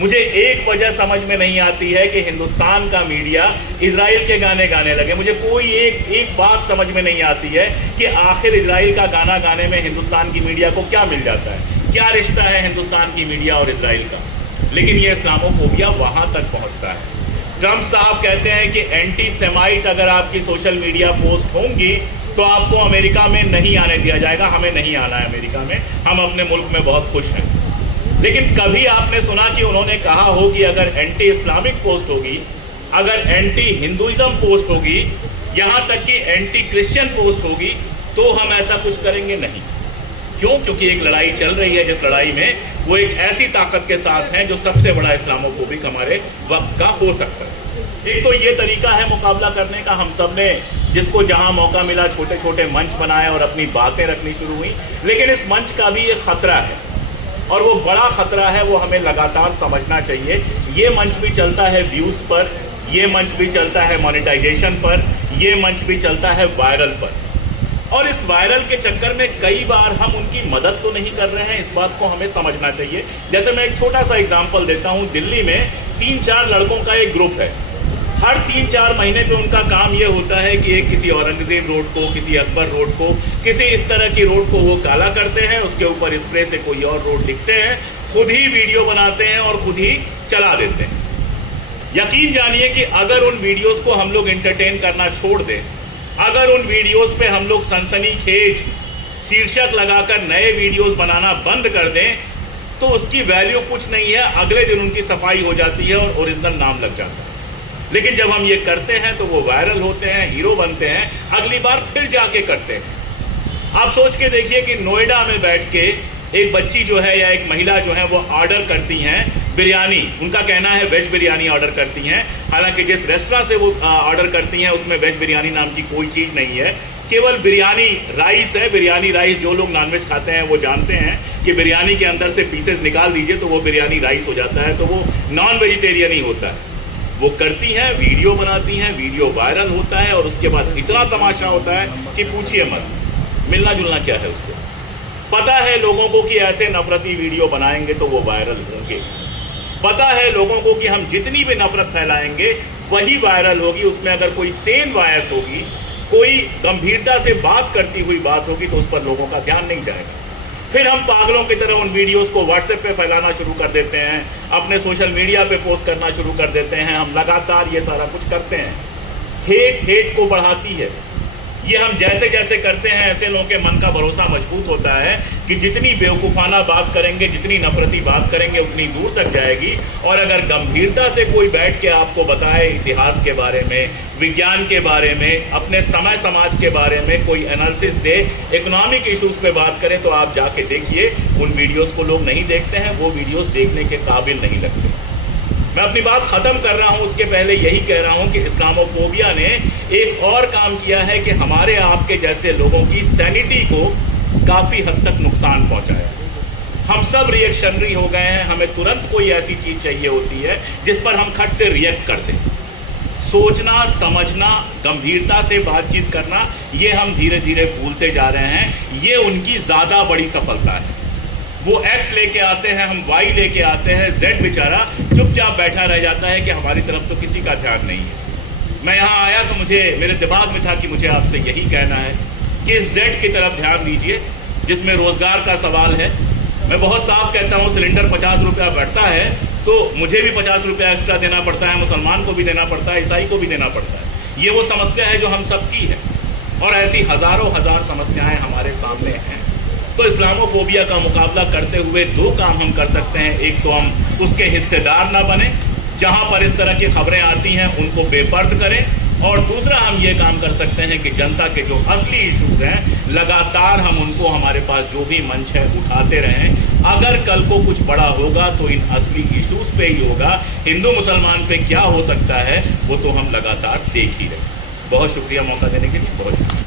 मुझे एक वजह समझ में नहीं आती है कि हिंदुस्तान का मीडिया इजराइल के गाने गाने लगे। मुझे कोई एक बात समझ में नहीं आती है कि आखिर इजराइल का गाना गाने में हिंदुस्तान की मीडिया को क्या मिल जाता है, क्या रिश्ता है हिंदुस्तान की मीडिया और इजराइल का। लेकिन ये इस्लामोफोबिया वहां तक पहुंचता है। ट्रंप साहब कहते हैं कि एंटी सेमाइट अगर आपकी सोशल मीडिया पोस्ट होंगी तो आपको अमेरिका में नहीं आने दिया जाएगा, हमें नहीं आना है अमेरिका में, हम अपने मुल्क में बहुत खुश हैं। लेकिन कभी आपने सुना कि उन्होंने कहा हो कि अगर एंटी इस्लामिक पोस्ट होगी, अगर एंटी हिंदुइज्म पोस्ट होगी, यहां तक कि एंटी क्रिश्चियन पोस्ट होगी तो हम ऐसा कुछ करेंगे? नहीं। क्यों? क्योंकि एक लड़ाई चल रही है, जिस लड़ाई में वो एक ऐसी ताकत के साथ हैं जो सबसे बड़ा इस्लामोफोबिक हमारे वक्त का हो सकता है। एक तो ये तरीका है मुकाबला करने का, हम सब ने जिसको जहां मौका मिला छोटे छोटे मंच बनाए और अपनी बातें रखनी शुरू हुई। लेकिन इस मंच का भी एक खतरा है और वो बड़ा खतरा है, वो हमें लगातार समझना चाहिए। ये मंच भी चलता है व्यूज पर, ये मंच भी चलता है मोनेटाइजेशन पर, ये मंच भी चलता है वायरल पर। और इस वायरल के चक्कर में कई बार हम उनकी मदद तो नहीं कर रहे हैं, इस बात को हमें समझना चाहिए। जैसे मैं एक छोटा सा एग्जांपल देता हूं, दिल्ली में 3-4 लड़कों का एक ग्रुप है। हर 3-4 महीने पे उनका काम ये होता है कि एक किसी औरंगजेब रोड को, किसी अकबर रोड को, किसी इस तरह की रोड को वो काला करते हैं, उसके ऊपर स्प्रे से कोई और रोड लिखते हैं, खुद ही वीडियो बनाते हैं और खुद ही चला देते हैं। यकीन जानिए कि अगर उन वीडियोस को हम लोग एंटरटेन करना छोड़ दें, अगर उन वीडियोस पे हम लोग सनसनीखेज शीर्षक लगाकर नए वीडियोस बनाना बंद कर दें तो उसकी वैल्यू कुछ नहीं है। अगले दिन उनकी सफाई हो जाती है और ओरिजिनल नाम लग जाता है। लेकिन जब हम ये करते हैं तो वो वायरल होते हैं, हीरो बनते हैं, अगली बार फिर जाके करते हैं। आप सोच के देखिए कि नोएडा में बैठ के एक बच्ची जो है या एक महिला जो है वो ऑर्डर करती हैं बिरयानी, उनका कहना है वेज बिरयानी ऑर्डर करती हैं। हालांकि जिस रेस्टोरेंट से वो ऑर्डर करती हैं उसमें वेज बिरयानी नाम की कोई चीज़ नहीं है, केवल बिरयानी राइस है। बिरयानी राइस जो लोग नॉनवेज खाते हैं वो जानते हैं कि बिरयानी के अंदर से पीसेस निकाल दीजिए तो वो बिरयानी राइस हो जाता है, तो वो नॉन वेजिटेरियन ही होता है। वो करती हैं, वीडियो बनाती हैं, वीडियो वायरल होता है और उसके बाद इतना तमाशा होता है कि पूछिए मत। मिलना जुलना क्या है उससे? पता है लोगों को कि ऐसे नफरती वीडियो बनाएंगे तो वो वायरल होंगे। पता है लोगों को कि हम जितनी भी नफरत फैलाएंगे वही वायरल होगी। उसमें अगर कोई सेन वॉयस होगी, कोई गंभीरता से बात करती हुई बात होगी तो उस पर लोगों का ध्यान नहीं जाएगा। फिर हम पागलों की तरह उन वीडियोस को व्हाट्सएप पे फैलाना शुरू कर देते हैं, अपने सोशल मीडिया पे पोस्ट करना शुरू कर देते हैं। हम लगातार ये सारा कुछ करते हैं। हेट को बढ़ाती है। ये हम जैसे जैसे करते हैं ऐसे लोगों के मन का भरोसा मजबूत होता है कि जितनी बेवकूफ़ाना बात करेंगे, जितनी नफरती बात करेंगे उतनी दूर तक जाएगी। और अगर गंभीरता से कोई बैठ के आपको बताए इतिहास के बारे में, विज्ञान के बारे में, अपने समय समाज के बारे में कोई एनालिसिस दे, इकोनॉमिक इश्यूज पे बात करें तो आप जाके देखिए उन वीडियोस को लोग नहीं देखते हैं, वो वीडियोस देखने के काबिल नहीं लगते। मैं अपनी बात खत्म कर रहा हूं, उसके पहले यही कह रहा हूं कि इस्लामोफोबिया ने एक और काम किया है कि हमारे आपके जैसे लोगों की सैनिटी को काफी हद तक नुकसान पहुंचाया। हम सब रिएक्शनरी हो गए हैं। हमें तुरंत कोई ऐसी चीज चाहिए होती है जिस पर हम खट से रिएक्ट कर दें। सोचना, समझना, गंभीरता से बातचीत करना, ये हम धीरे धीरे भूलते जा रहे हैं। ये उनकी ज्यादा बड़ी सफलता है। वो X लेके आते हैं, हम Y लेके आते हैं, Z बेचारा चुपचाप बैठा रह जाता है कि हमारी तरफ तो किसी का ध्यान नहीं है। मैं यहाँ आया तो मेरे दिमाग में था कि मुझे आपसे यही कहना है कि Z की तरफ ध्यान दीजिए जिसमें रोजगार का सवाल है। मैं बहुत साफ कहता हूँ, सिलेंडर 50 रुपया बढ़ता है तो मुझे भी 50 रुपया एक्स्ट्रा देना पड़ता है, मुसलमान को भी देना पड़ता है, ईसाई को भी देना पड़ता है। ये वो समस्या है जो हम सबकी है और ऐसी हजारों हजार समस्याएं हमारे सामने हैं। तो इस्लामोफोबिया का मुकाबला करते हुए 2 काम हम कर सकते हैं। एक तो हम उसके हिस्सेदार ना बने, जहां पर इस तरह की खबरें आती हैं उनको बेपर्द करें, और दूसरा हम ये काम कर सकते हैं कि जनता के जो असली इश्यूज हैं लगातार हम उनको हमारे पास जो भी मंच है उठाते रहें। अगर कल को कुछ बड़ा होगा तो इन असली इश्यूज पे ही होगा। हिंदू मुसलमान पे क्या हो सकता है वो तो हम लगातार देख ही रहे। बहुत शुक्रिया मौका देने के लिए, बहुत शुक्रिया।